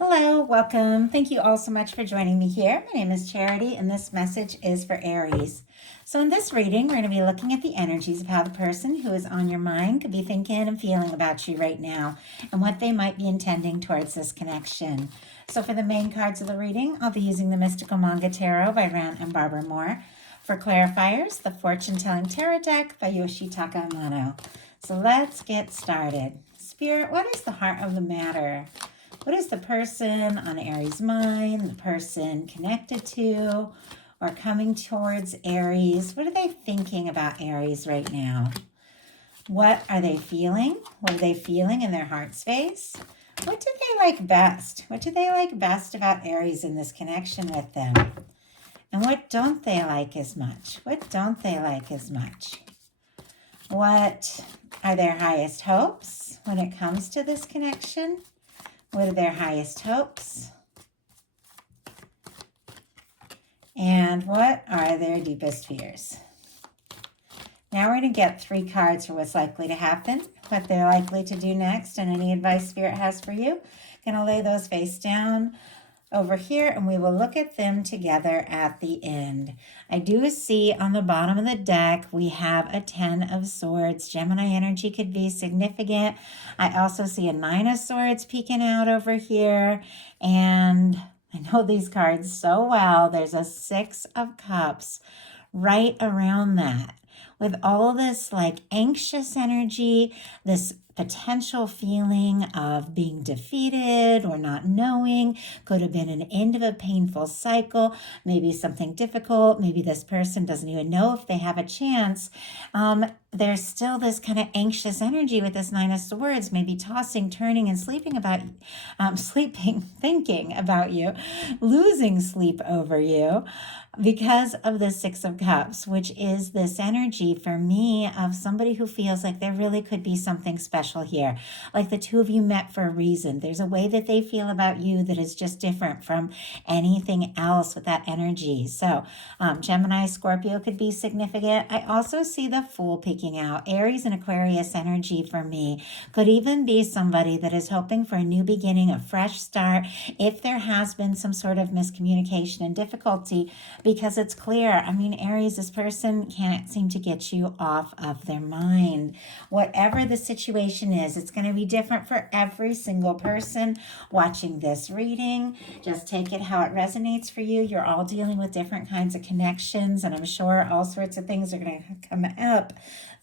Hello, welcome. Thank you all so much for joining me here. My name is Charity, and this message is for Aries. So, in this reading, we're going to be looking at the energies of how the person who is on your mind could be thinking and feeling about you right now and what they might be intending towards this connection. So, for the main cards of the reading, I'll be using the Mystical Manga Tarot by Ran and Barbara Moore. For clarifiers, the Fortune Telling Tarot deck by Yoshitaka Amano. So, let's get started. Spirit, what is the heart of the matter? What is the person on Aries' mind, the person connected to or coming towards Aries? What are they thinking about Aries right now? What are they feeling? What are they feeling in their heart space? What do they like best? What do they like best about Aries in this connection with them? And what don't they like as much? What don't they like as much? What are their highest hopes when it comes to this connection? What are their highest hopes? And what are their deepest fears? Now we're going to get 3 cards for what's likely to happen, what they're likely to do next, and any advice Spirit has for you. Going to lay those face down over here, and we will look at them together at the end. I do see on the bottom of the deck, we have a 10 of Swords. Gemini energy could be significant. I also see a 9 of Swords peeking out over here, and I know these cards so well. There's a 6 of Cups right around that. With all this like anxious energy, this potential feeling of being defeated or not knowing, could have been an end of a painful cycle, maybe something difficult, maybe this person doesn't even know if they have a chance. There's still this kind of anxious energy with this 9 of Swords, maybe tossing, turning, and thinking about you, losing sleep over you because of the 6 of Cups, which is this energy for me of somebody who feels like there really could be something special here. Like the two of you met for a reason. There's a way that they feel about you that is just different from anything else with that energy. So Gemini, Scorpio could be significant. I also see the Fool peeking out. Aries and Aquarius energy for me could even be somebody that is hoping for a new beginning, a fresh start, if there has been some sort of miscommunication and difficulty, because it's clear. I mean, Aries, this person can't seem to get you off of their mind. Whatever the situation is, it's going to be different for every single person watching this reading. Just take it how it resonates for you. You're all dealing with different kinds of connections, and I'm sure all sorts of things are going to come up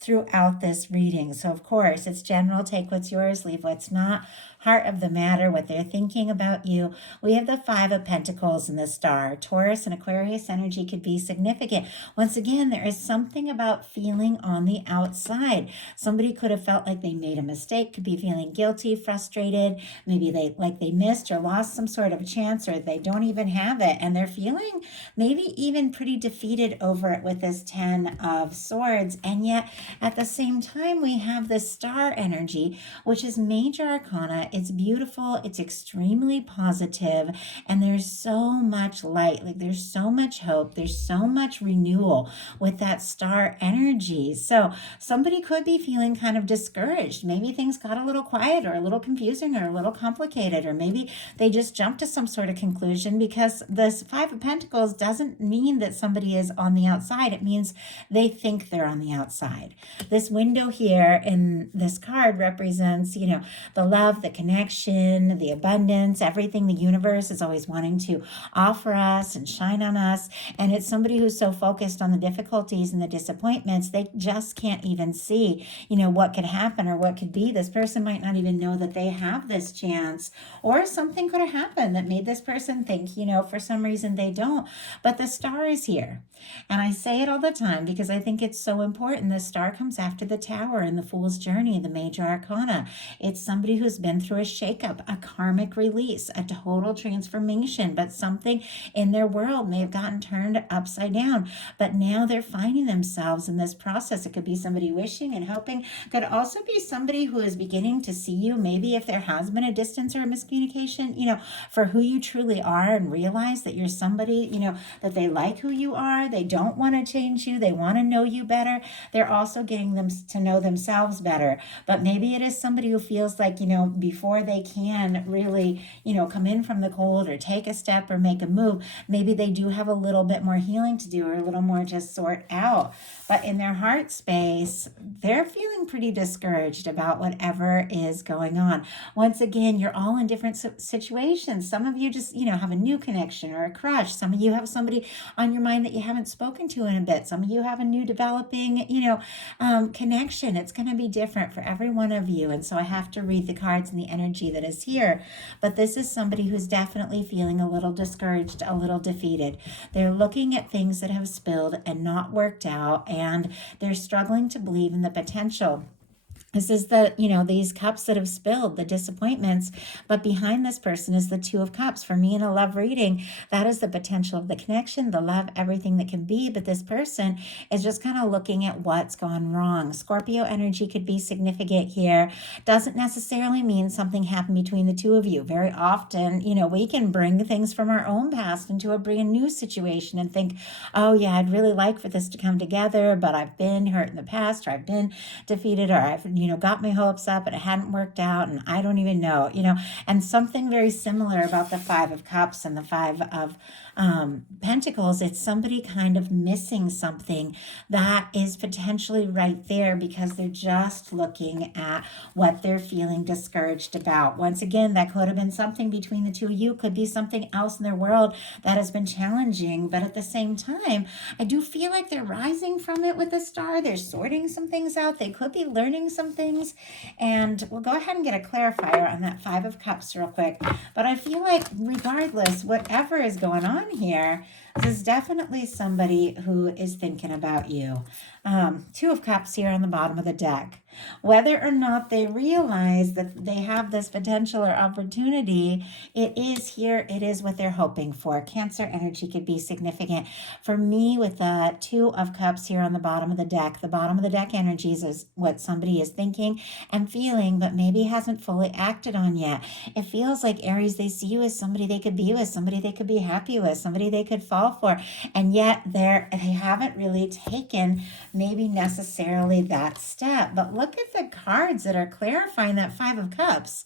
throughout this reading. So, of course, it's general. Take what's yours, leave what's not. Heart of the matter, what they're thinking about you. We have the 5 of Pentacles and the Star. Taurus and Aquarius energy could be significant. Once again, there is something about feeling on the outside. Somebody could have felt like they made a mistake, could be feeling guilty, frustrated. Maybe they missed or lost some sort of chance, or they don't even have it, and they're feeling maybe even pretty defeated over it with this 10 of Swords. And yet, at the same time, we have the Star energy, which is major arcana. It's beautiful, it's extremely positive, and there's so much light. Like there's so much hope, there's so much renewal with that Star energy. So somebody could be feeling kind of discouraged. Maybe things got a little quiet or a little confusing or a little complicated, or maybe they just jumped to some sort of conclusion, because this 5 of Pentacles doesn't mean that somebody is on the outside. It means they think they're on the outside. This window here in this card represents, the love, the connection, the abundance, everything the universe is always wanting to offer us and shine on us. And it's somebody who's so focused on the difficulties and the disappointments, they just can't even see, what could happen or what could be. This person might not even know that they have this chance, or something could have happened that made this person think, for some reason they don't. But the Star is here. And I say it all the time because I think it's so important. The Star comes after the Tower in the Fool's Journey, the major arcana. It's somebody who's been through a shakeup, a karmic release, a total transformation, but something in their world may have gotten turned upside down. But now they're finding themselves in this process. It could be somebody wishing and hoping. It could also be somebody who is beginning to see you, maybe if there has been a distance or a miscommunication, for who you truly are, and realize that you're somebody, that they like who you are. They don't want to change you. They want to know you better. They're also getting them to know themselves better. But maybe it is somebody who feels like, before before they can really, come in from the cold or take a step or make a move. Maybe they do have a little bit more healing to do or a little more to sort out. But in their heart space, they're feeling pretty discouraged about whatever is going on. Once again, you're all in different situations. Some of you just, have a new connection or a crush. Some of you have somebody on your mind that you haven't spoken to in a bit. Some of you have a new developing, connection. It's going to be different for every one of you. And so I have to read the cards and the energy that is here. But this is somebody who's definitely feeling a little discouraged, a little defeated. They're looking at things that have spilled and not worked out, and they're struggling to believe in the potential. This is these cups that have spilled, the disappointments, but behind this person is the Two of Cups. For me in a love reading, that is the potential of the connection, the love, everything that can be, but this person is just kind of looking at what's gone wrong. Scorpio energy could be significant here. Doesn't necessarily mean something happened between the two of you. Very often, we can bring things from our own past into a brand new situation and think, oh yeah, I'd really like for this to come together, but I've been hurt in the past, or I've been defeated, or I've got my hopes up and it hadn't worked out and I don't even know, and something very similar about the Five of Cups and the Five of Pentacles. It's somebody kind of missing something that is potentially right there because they're just looking at what they're feeling discouraged about. Once again, that could have been something between the two of you, could be something else in their world that has been challenging, but at the same time, I do feel like they're rising from it with the Star. They're sorting some things out. They could be learning some things, and we'll go ahead and get a clarifier on that Five of Cups real quick. But I feel like regardless, whatever is going on here, this is definitely somebody who is thinking about you. Two of Cups here on the bottom of the deck. Whether or not they realize that they have this potential or opportunity, it is here. It is what they're hoping for. Cancer energy could be significant. For me, with the Two of Cups here on the bottom of the deck energies is what somebody is thinking and feeling, but maybe hasn't fully acted on yet. It feels like, Aries, they see you as somebody they could be with, somebody they could be happy with, somebody they could fall for, and yet they haven't really taken maybe necessarily that step. But look at the cards that are clarifying that Five of Cups.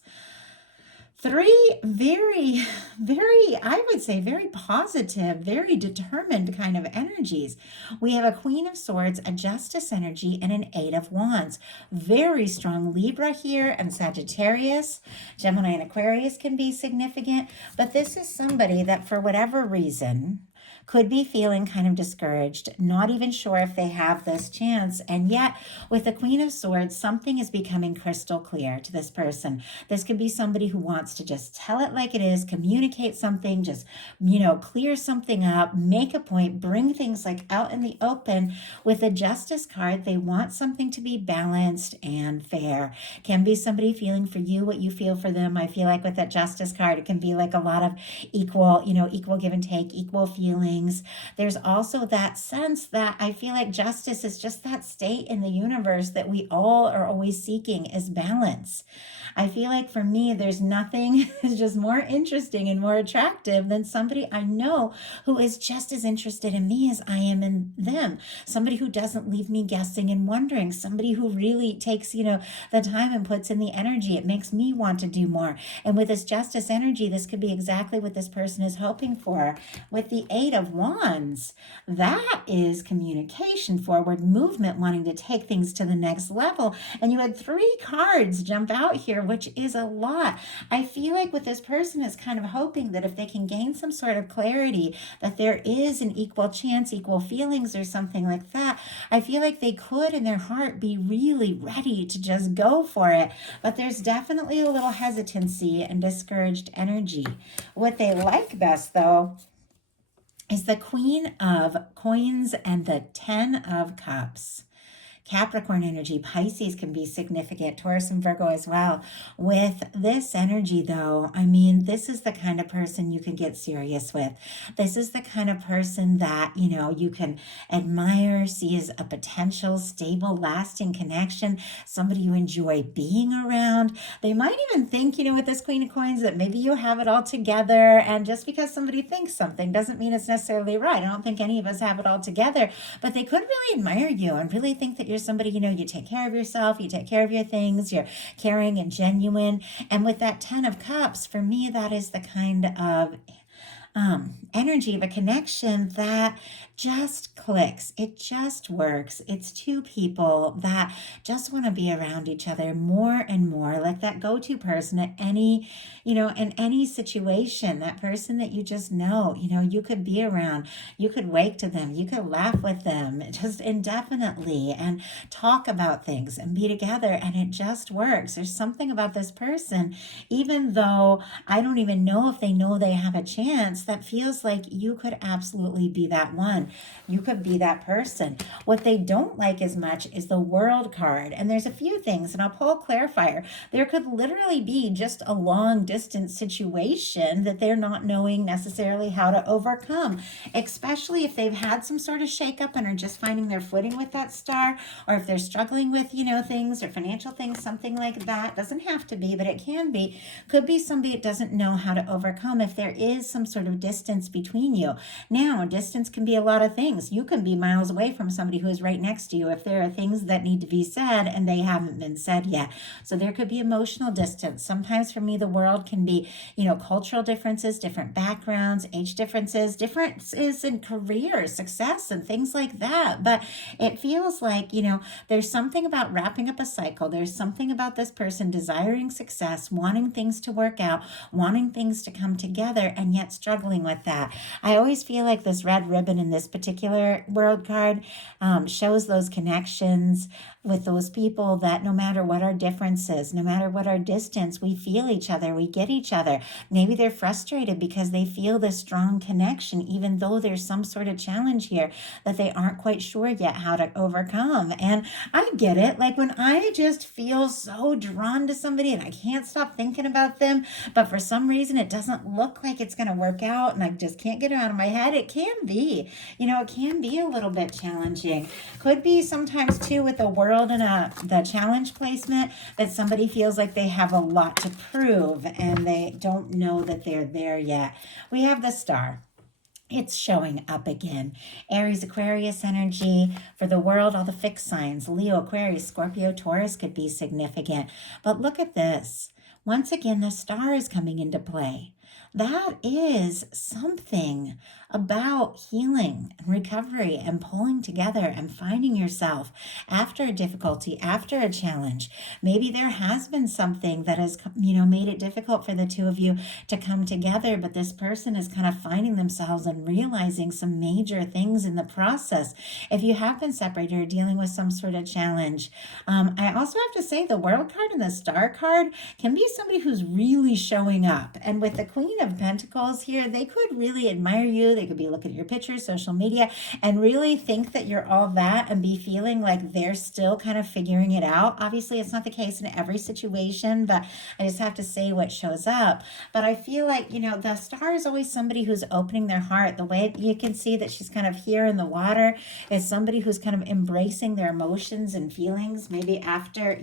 Three very, very, I would say, very positive, very determined kind of energies. We have a Queen of Swords, a Justice energy, and an Eight of Wands. Very strong Libra here, and Sagittarius. Gemini and Aquarius can be significant, but this is somebody that for whatever reason could be feeling kind of discouraged, not even sure if they have this chance. And yet, with the Queen of Swords, something is becoming crystal clear to this person. This could be somebody who wants to just tell it like it is, communicate something, just, clear something up, make a point, bring things like out in the open. With the Justice card, they want something to be balanced and fair. Can be somebody feeling for you what you feel for them. I feel like with that Justice card, it can be like a lot of equal give and take, equal feelings. There's also that sense that I feel like justice is just that state in the universe that we all are always seeking, is balance. I feel like for me, there's nothing is just more interesting and more attractive than somebody I know who is just as interested in me as I am in them. Somebody who doesn't leave me guessing and wondering. Somebody who really takes, the time and puts in the energy. It makes me want to do more. And with this Justice energy, this could be exactly what this person is hoping for. With the Eight of Wands, that is communication, forward movement, wanting to take things to the next level. And you had three cards jump out here, which is a lot. I feel like with this person is kind of hoping that if they can gain some sort of clarity, that there is an equal chance, equal feelings or something like that. I feel like they could in their heart be really ready to just go for it. But there's definitely a little hesitancy and discouraged energy. What they like best, though, is the Queen of Coins and the Ten of Cups. Capricorn energy, Pisces can be significant, Taurus and Virgo as well. With this energy, though, this is the kind of person you can get serious with. This is the kind of person that, you can admire, see as a potential, stable, lasting connection, somebody you enjoy being around. They might even think, with this Queen of Coins, that maybe you have it all together. And just because somebody thinks something doesn't mean it's necessarily right. I don't think any of us have it all together, but they could really admire you and really think that you're somebody, you take care of yourself, you take care of your things, you're caring and genuine. And with that 10 of Cups, for me, that is the kind of energy of a connection that just clicks. It just works. It's two people that just want to be around each other more and more, like that go-to person at any, in any situation, that person that you just know, you could be around, you could wake to them, you could laugh with them just indefinitely and talk about things and be together, and it just works. There's something about this person, even though I don't even know if they know they have a chance, that feels like you could absolutely be that one. You could be that person. What they don't like as much is the World card. And there's a few things, and I'll pull a clarifier. There could literally be just a long distance situation that they're not knowing necessarily how to overcome, especially if they've had some sort of shakeup and are just finding their footing with that star, or if they're struggling with, things or financial things, something like that. Doesn't have to be, but it can be. Could be somebody that doesn't know how to overcome if there is some sort of distance between you. Now, distance can be a lot of things. You can be miles away from somebody who is right next to you if there are things that need to be said and they haven't been said yet. So there could be emotional distance. Sometimes for me, the world can be, cultural differences, different backgrounds, age differences in career, success, and things like that. But it feels like, there's something about wrapping up a cycle. There's something about this person desiring success, wanting things to work out, wanting things to come together, and yet struggling with that. I always feel like this red ribbon in this particular World card shows those connections with those people that no matter what our differences, no matter what our distance, we feel each other, we get each other. Maybe they're frustrated because they feel this strong connection, even though there's some sort of challenge here that they aren't quite sure yet how to overcome. And I get it. Like when I just feel so drawn to somebody and I can't stop thinking about them, but for some reason it doesn't look like it's going to work out and I just can't get it out of my head, it can be, it can be a little bit challenging. Could be sometimes too with the world and the challenge placement that somebody feels like they have a lot to prove and they don't know that they're there yet. We have the star. It's showing up again. Aries, Aquarius energy for the world, all the fixed signs. Leo, Aquarius, Scorpio, Taurus could be significant. But look at this. Once again, the star is coming into play. That is something about healing and recovery and pulling together and finding yourself after a difficulty, after a challenge. Maybe there has been something that has, made it difficult for the two of you to come together, but this person is kind of finding themselves and realizing some major things in the process. If you have been separated or dealing with some sort of challenge, I also have to say the World card and the Star card can be somebody who's really showing up. And with the Queen of Pentacles here, they could really admire you. They could be looking at your pictures, social media, and really think that you're all that and be feeling like they're still kind of figuring it out. Obviously, it's not the case in every situation, but I just have to say what shows up. But I feel like, the star is always somebody who's opening their heart. The way you can see that she's kind of here in the water is somebody who's kind of embracing their emotions and feelings. Maybe after,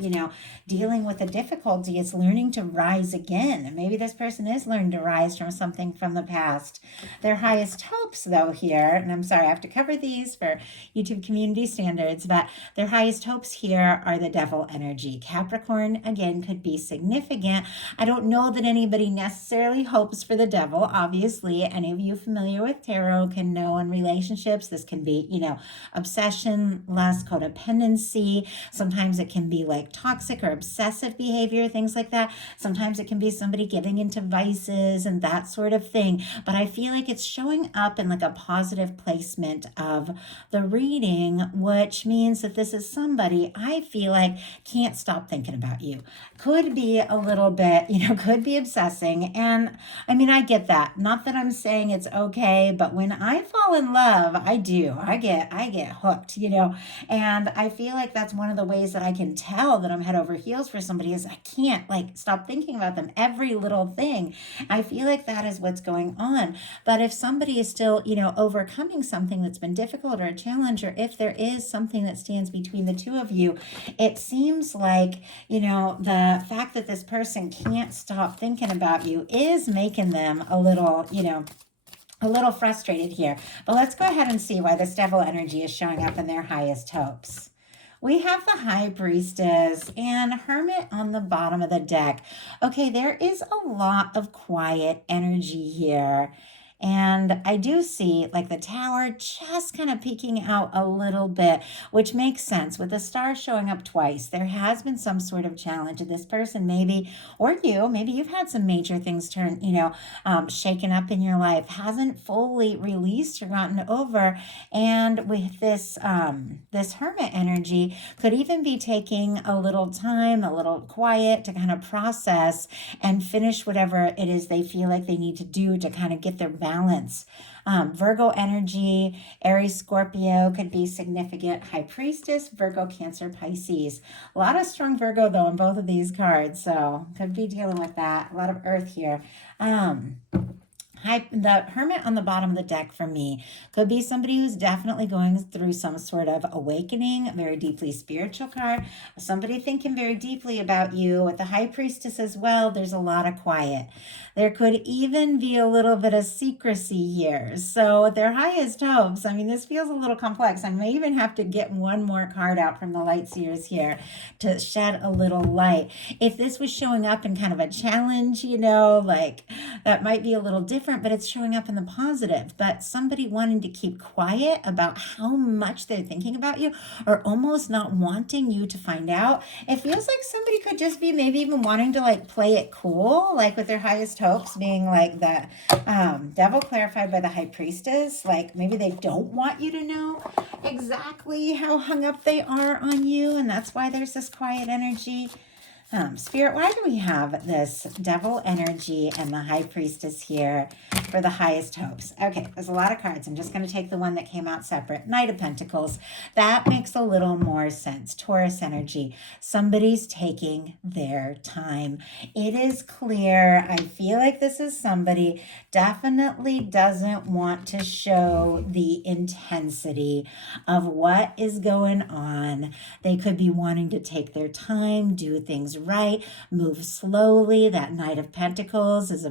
dealing with a difficulty, it's learning to rise again. And maybe this person is learning to rise from something from the past. Their highest hopes, though, here, and I'm sorry, I have to cover these for YouTube community standards, but their highest hopes here are the Devil energy. Capricorn, again, could be significant. I don't know that anybody necessarily hopes for the Devil. Obviously, any of you familiar with tarot can know in relationships, this can be, obsession, lust, codependency. Sometimes it can be like toxic or obsessive behavior, things like that. Sometimes it can be somebody giving into vices and that sort of thing. But I feel like it's showing up in like a positive placement of the reading, which means that this is somebody I feel like can't stop thinking about you. Could be a little bit, could be obsessing. And I mean, I get that. Not that I'm saying it's okay, but when I fall in love, I do. I get hooked, and I feel like that's one of the ways that I can tell that I'm head over heels for somebody is I can't like stop thinking about them. Every little thing. I feel like that is what's going on. But if somebody is still, overcoming something that's been difficult or a challenge, or if there is something that stands between the two of you, it seems like, the fact that this person can't stop thinking about you is making them a little frustrated here. But let's go ahead and see why this Devil energy is showing up in their highest hopes. We have the High Priestess and Hermit on the bottom of the deck. Okay, there is a lot of quiet energy here. And I do see like the tower just kind of peeking out a little bit, which makes sense. With the star showing up twice, there has been some sort of challenge. This person, maybe, or you, maybe you've had some major things turn, shaken up in your life, hasn't fully released or gotten over. And with this hermit energy, could even be taking a little time, a little quiet to kind of process and finish whatever it is they feel like they need to do to kind of get their balance. Virgo energy, Aries, Scorpio could be significant. High Priestess, Virgo, Cancer, Pisces. A lot of strong Virgo though in both of these cards, so could be dealing with that. A lot of Earth here. The Hermit on the bottom of the deck for me could be somebody who's definitely going through some sort of awakening, a very deeply spiritual card, somebody thinking very deeply about you. With the High Priestess as well, there's a lot of quiet. There could even be a little bit of secrecy here. So their highest hopes, I mean, this feels a little complex. I may even have to get one more card out from the Light Seers here to shed a little light. If this was showing up in kind of a challenge, like that might be a little different, but it's showing up in the positive. But somebody wanting to keep quiet about how much they're thinking about you or almost not wanting you to find out. It feels like somebody could just be maybe even wanting to like play it cool, like with their highest hopes being like the devil clarified by the High Priestess. Like maybe they don't want you to know exactly how hung up they are on you, and that's why there's this quiet energy. Spirit, why do we have this devil energy and the High Priestess here for the highest hopes? Okay, there's a lot of cards. I'm just going to take the one that came out separate. Knight of Pentacles. That makes a little more sense. Taurus energy. Somebody's taking their time. It is clear. I feel like this is somebody definitely doesn't want to show the intensity of what is going on. They could be wanting to take their time, do things right, move slowly. That Knight of Pentacles is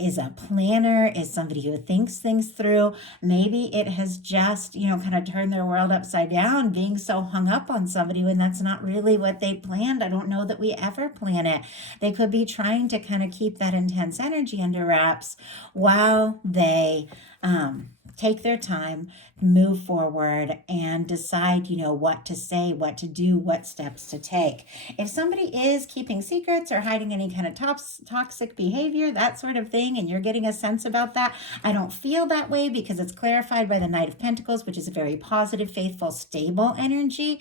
is a planner, is somebody who thinks things through. Maybe it has just, kind of turned their world upside down, being so hung up on somebody when that's not really what they planned. I don't know that we ever plan it. They could be trying to kind of keep that intense energy under wraps while they take their time, move forward, and decide, what to say, what to do, what steps to take. If somebody is keeping secrets or hiding any kind of toxic behavior, that sort of thing, and you're getting a sense about that, I don't feel that way because it's clarified by the Knight of Pentacles, which is a very positive, faithful, stable energy.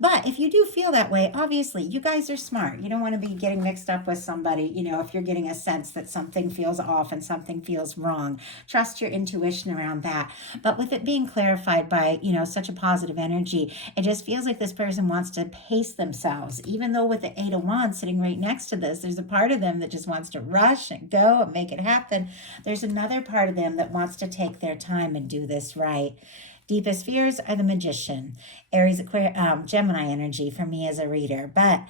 But if you do feel that way, obviously you guys are smart. You don't want to be getting mixed up with somebody, if you're getting a sense that something feels off and something feels wrong. Trust your intuition around that. But with it being clarified by, such a positive energy, it just feels like this person wants to pace themselves. Even though with the Eight of Wands sitting right next to this, there's a part of them that just wants to rush and go and make it happen. There's another part of them that wants to take their time and do this right. Deepest fears are the Magician, Aries, Gemini energy for me as a reader. But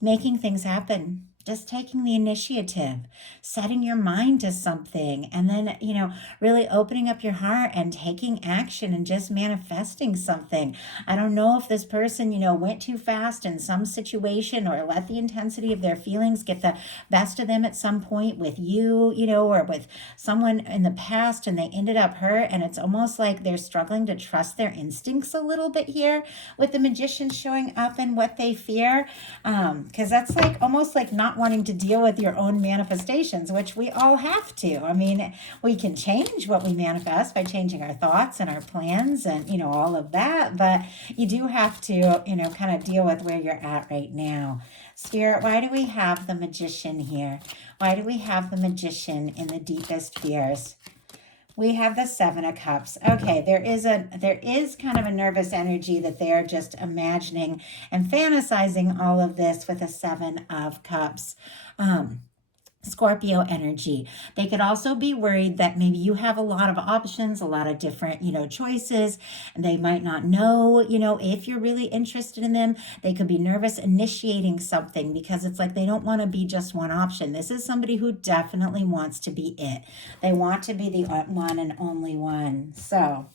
making things happen, just taking the initiative, setting your mind to something, and then, really opening up your heart and taking action and just manifesting something. I don't know if this person, went too fast in some situation or let the intensity of their feelings get the best of them at some point with you, or with someone in the past and they ended up hurt. And it's almost like they're struggling to trust their instincts a little bit here with the Magician showing up and what they fear. Because that's like almost like not wanting to deal with your own manifestations, which we all have to. I mean, we can change what we manifest by changing our thoughts and our plans and, all of that. But you do have to, kind of deal with where you're at right now. Spirit, why do we have the Magician here? Why do we have the Magician in the deepest fears? We have the Seven of Cups. Okay, there is kind of a nervous energy that they're just imagining and fantasizing all of this with a Seven of Cups. Scorpio energy. They could also be worried that maybe you have a lot of options, a lot of different, choices, and they might not know, if you're really interested in them. They could be nervous initiating something because it's like they don't want to be just one option. This is somebody who definitely wants to be it. They want to be the one and only one. So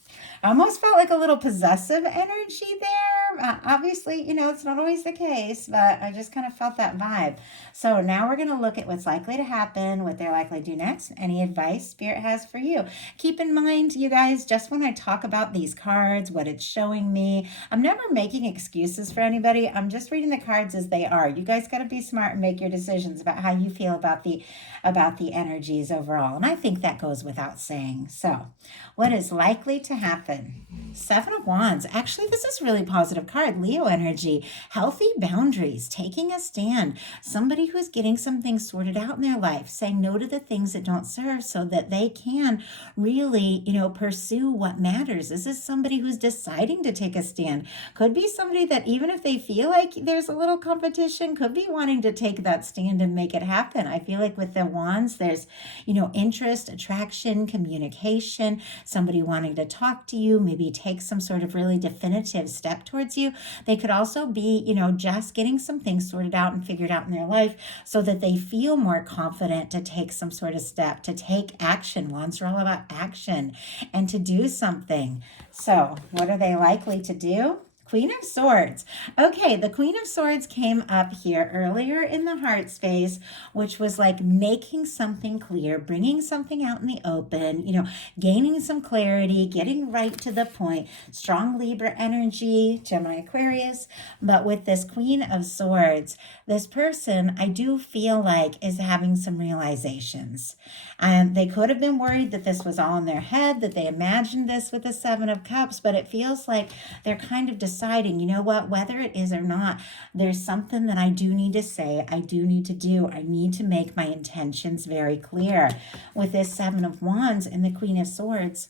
I almost felt like a little possessive energy there. Obviously, it's not always the case, but I just kind of felt that vibe. So now we're going to look at what's likely to happen, what they're likely to do next, any advice Spirit has for you. Keep in mind, you guys, just when I talk about these cards, what it's showing me, I'm never making excuses for anybody. I'm just reading the cards as they are. You guys got to be smart and make your decisions about how you feel about the energies overall. And I think that goes without saying. So, what is likely to happen? Seven of Wands. Actually, this is a really positive card. Leo energy, healthy boundaries, taking a stand. Somebody who's getting some things sorted out in their life, saying no to the things that don't serve so that they can really, pursue what matters. This is somebody who's deciding to take a stand. Could be somebody that even if they feel like there's a little competition, could be wanting to take that stand and make it happen. I feel like with the Wands, there's, interest, attraction, communication, somebody wanting to talk to you, maybe take some sort of really definitive step towards you. They could also be, just getting some things sorted out and figured out in their life so that they feel more confident to take some sort of step, to take action. Wands are all about action and to do something. So what are they likely to do? Queen of Swords. Okay, the Queen of Swords came up here earlier in the heart space, which was like making something clear, bringing something out in the open, gaining some clarity, getting right to the point. Strong Libra energy, Gemini, Aquarius. But with this Queen of Swords, this person, I do feel like, is having some realizations. And they could have been worried that this was all in their head, that they imagined this with the Seven of Cups, but it feels like they're kind of deciding, whether it is or not, there's something that I do need to say, I do need to do, I need to make my intentions very clear. With this Seven of Wands and the Queen of Swords,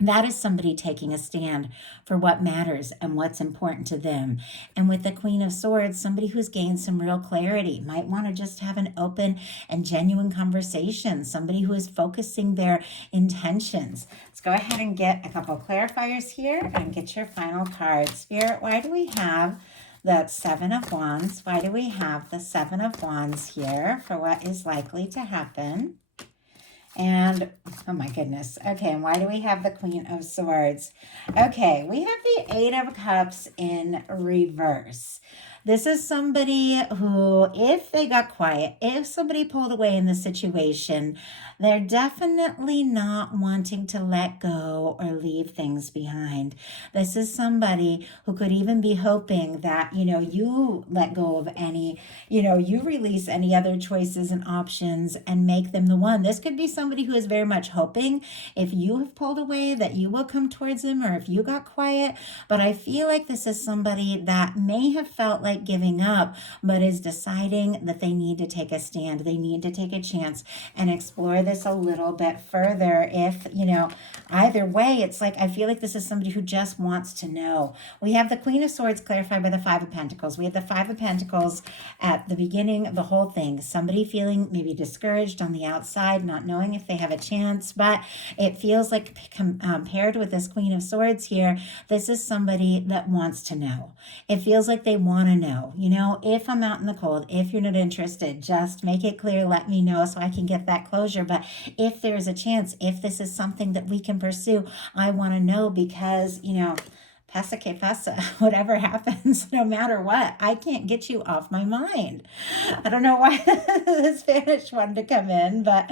that is somebody taking a stand for what matters and what's important to them. And with the Queen of Swords, somebody who's gained some real clarity, might want to just have an open and genuine conversation, somebody who is focusing their intentions. Let's go ahead and get a couple clarifiers here and get your final card. Spirit, why do we have the Seven of Wands? Why do we have the Seven of Wands here for what is likely to happen? And, oh my goodness. Okay, and why do we have the Queen of Swords? Okay, we have the Eight of Cups in reverse. This is somebody who, if they got quiet, if somebody pulled away in the situation, they're definitely not wanting to let go or leave things behind. This is somebody who could even be hoping that, you let go of any, you release any other choices and options and make them the one. This could be somebody who is very much hoping if you have pulled away that you will come towards them, or if you got quiet. But I feel like this is somebody that may have felt like giving up, but is deciding that they need to take a stand. They need to take a chance and explore this a little bit further. If, either way, it's like, I feel like this is somebody who just wants to know. We have the Queen of Swords clarified by the Five of Pentacles. We have the Five of Pentacles at the beginning of the whole thing. Somebody feeling maybe discouraged on the outside, not knowing if they have a chance, but it feels like paired with this Queen of Swords here, this is somebody that wants to know. It feels like they want to know. If I'm out in the cold, if you're not interested, just make it clear, let me know so I can get that closure. But if there's a chance, if this is something that we can pursue, I want to know because, pasa que pasa, whatever happens, no matter what, I can't get you off my mind. I don't know why the Spanish wanted to come in, but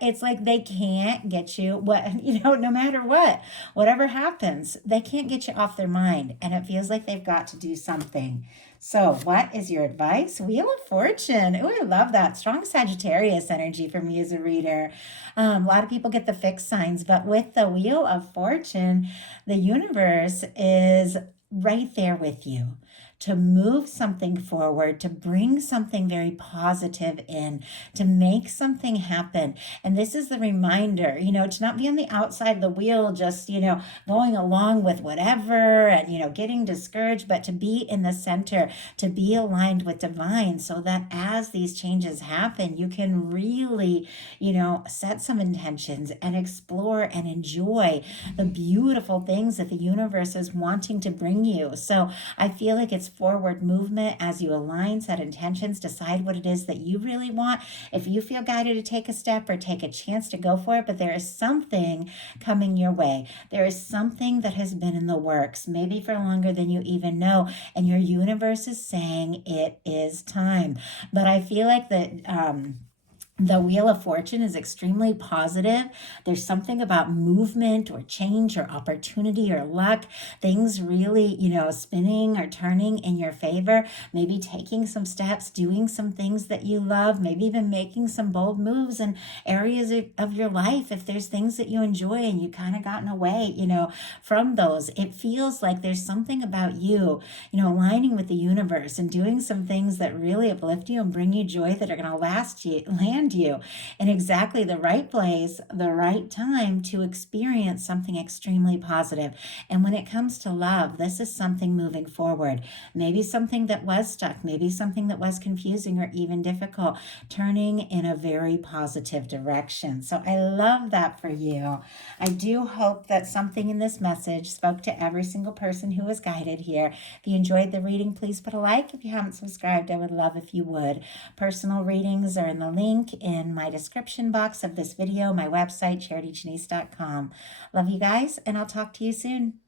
it's like they can't get you, no matter what, whatever happens, they can't get you off their mind. And it feels like they've got to do something. So what is your advice? Wheel of Fortune. Oh, I love that. Strong Sagittarius energy for me as a reader. A lot of people get the fixed signs, but with the Wheel of Fortune, the universe is right there with you, to move something forward, to bring something very positive in, to make something happen. And this is the reminder, to not be on the outside of the wheel, just, going along with whatever and, getting discouraged, but to be in the center, to be aligned with divine, so that as these changes happen, you can really, set some intentions and explore and enjoy the beautiful things that the universe is wanting to bring you. So I feel like it's forward movement as you align, set intentions, decide what it is that you really want. If you feel guided to take a step or take a chance to go for it, but there is something coming your way. There is something that has been in the works, maybe for longer than you even know, and your universe is saying it is time. But I feel like the Wheel of Fortune is extremely positive. There's something about movement or change or opportunity or luck, things really, spinning or turning in your favor, maybe taking some steps, doing some things that you love, maybe even making some bold moves in areas of your life. If there's things that you enjoy and you kind of gotten away, from those, it feels like there's something about you, aligning with the universe and doing some things that really uplift you and bring you joy that are going to land you in exactly the right place, the right time to experience something extremely positive. And when it comes to love, this is something moving forward. Maybe something that was stuck, maybe something that was confusing or even difficult, turning in a very positive direction. So I love that for you. I do hope that something in this message spoke to every single person who was guided here. If you enjoyed the reading, please put a like. If you haven't subscribed, I would love if you would. Personal readings are in the link in my description box of this video, my website, charitychinese.com. Love you guys, and I'll talk to you soon.